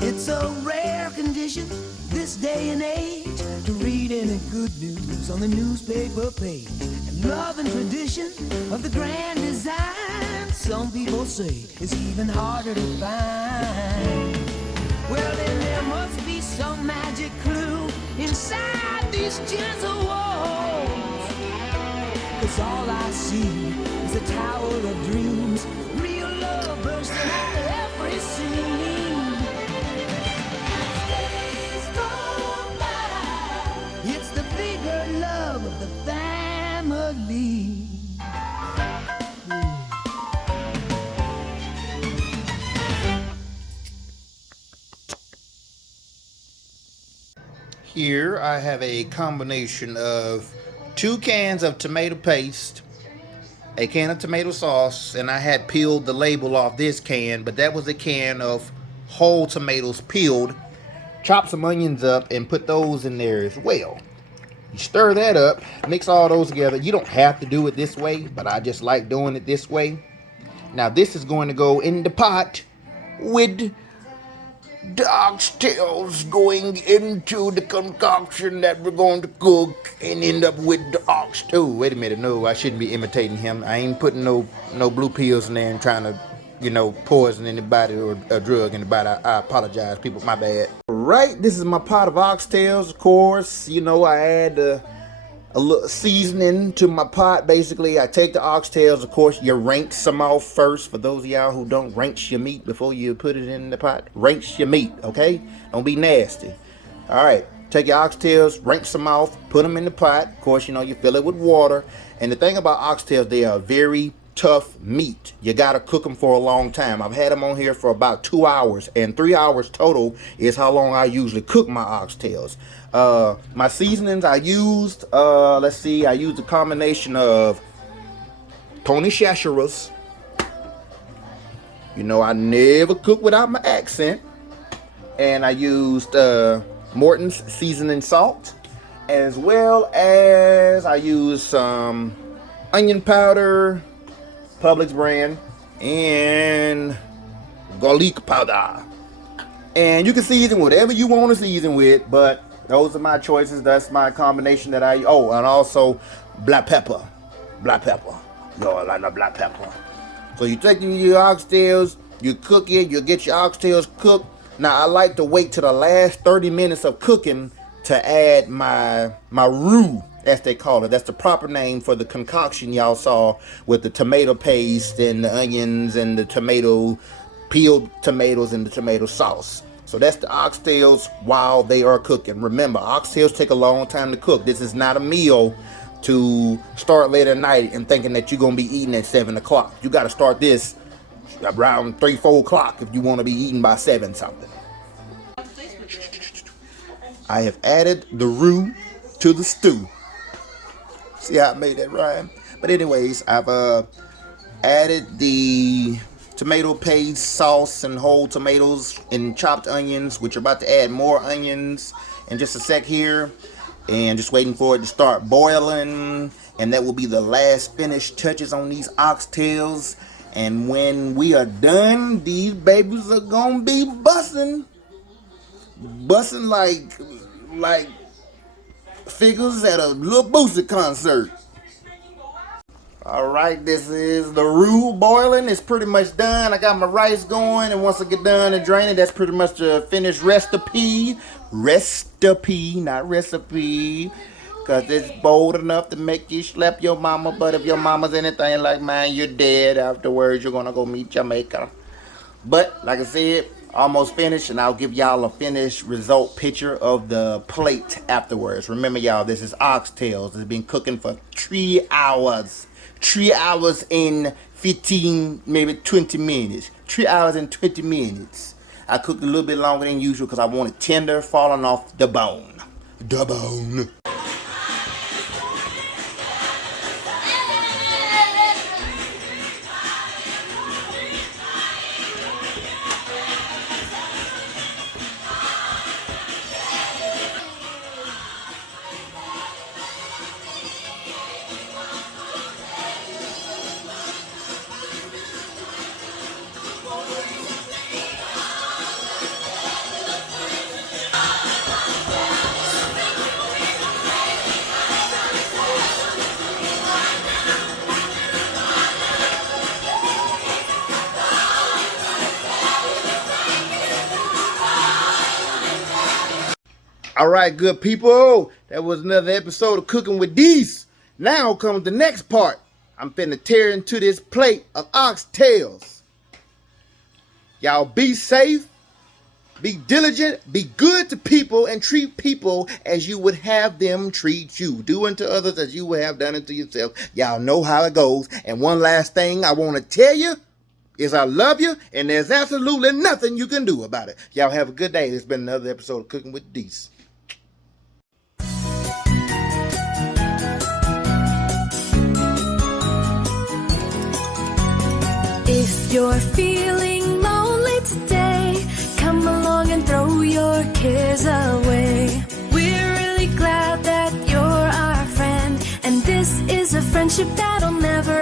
It's a rare condition this day and age to read any good news on the newspaper page. And love and tradition of the grand design, some people say it's even harder to find. Well, then there must be some magic clue inside these gentle walls. 'Cause all I see is a tower of dreams, real love bursting out of every scene. Days go by. It's the bigger love of the family. Here I have a combination of 2 cans of tomato paste, a can of tomato sauce, and I had peeled the label off this can, but that was a can of whole tomatoes peeled. Chop some onions up and put those in there as well. You stir that up, mix all those together. You don't have to do it this way, but I just like doing it this way. Now this is going to go in the pot with the oxtails going into the concoction that we're going to cook and end up with the ox too. Wait a minute, no, I shouldn't be imitating him. I ain't putting no blue pills in there and trying to, poison anybody or drug anybody. I apologize, people, my bad. Right, this is my pot of oxtails, of course. I add a little seasoning to my pot. Basically, I take the oxtails, of course, you rinse some off first. For those of y'all who don't rinse your meat before you put it in the pot, rinse your meat, okay? Don't be nasty. All right, take your oxtails, rinse them off, put them in the pot. Of course, you fill it with water. And the thing about oxtails, they are very tough meat. You gotta cook them for a long time. I've had them on here for about 2 hours, and 3 hours total is how long I usually cook my oxtails. My seasonings I used, I used a combination of Tony Chachere's. I never cook without my accent. And I used Morton's seasoning salt, as well as I used some onion powder, Publix brand, and garlic powder. And you can season whatever you want to season with, but those are my choices. That's my combination that and also black pepper. Black pepper. I like the black pepper. So you take your oxtails, you cook it, you get your oxtails cooked. Now I like to wait till the last 30 minutes of cooking to add my roux, as they call it. That's the proper name for the concoction y'all saw with the tomato paste and the onions and the peeled tomatoes and the tomato sauce. So that's the oxtails while they are cooking. Remember, oxtails take a long time to cook. This is not a meal to start late at night and thinking that you're going to be eating at 7 o'clock. You got to start this around 3, 4 o'clock if you want to be eating by 7 something. I have added the roux to the stew. See how I made that rhyme? But anyways, I've added the tomato paste, sauce, and whole tomatoes and chopped onions, which are about to add more onions in just a sec here. And just waiting for it to start boiling. And that will be the last finished touches on these oxtails. And when we are done, these babies are gonna be busting like figures at a Lil Boosie concert. Alright, this is the roux boiling. It's pretty much done. I got my rice going, and once I get done and drain it, that's pretty much the finished recipe. Recipe, not recipe. Because it's bold enough to make you slap your mama. But if your mama's anything like mine, you're dead. Afterwards, you're going to go meet Jamaica. But, like I said, almost finished, and I'll give y'all a finished result picture of the plate afterwards. Remember, y'all, this is oxtails. It's been cooking for 3 hours. 3 hours and 15, maybe 20 minutes. 3 hours and 20 minutes. I cooked a little bit longer than usual because I want it tender, falling off the bone. The bone. All right, good people. That was another episode of Cooking with Deece. Now comes the next part. I'm finna tear into this plate of oxtails. Y'all be safe, be diligent, be good to people, and treat people as you would have them treat you. Do unto others as you would have done unto yourself. Y'all know how it goes. And one last thing I want to tell you is I love you, and there's absolutely nothing you can do about it. Y'all have a good day. It's been another episode of Cooking with Deece. If you're feeling lonely today, come along and throw your cares away. We're really glad that you're our friend, and this is a friendship that'll never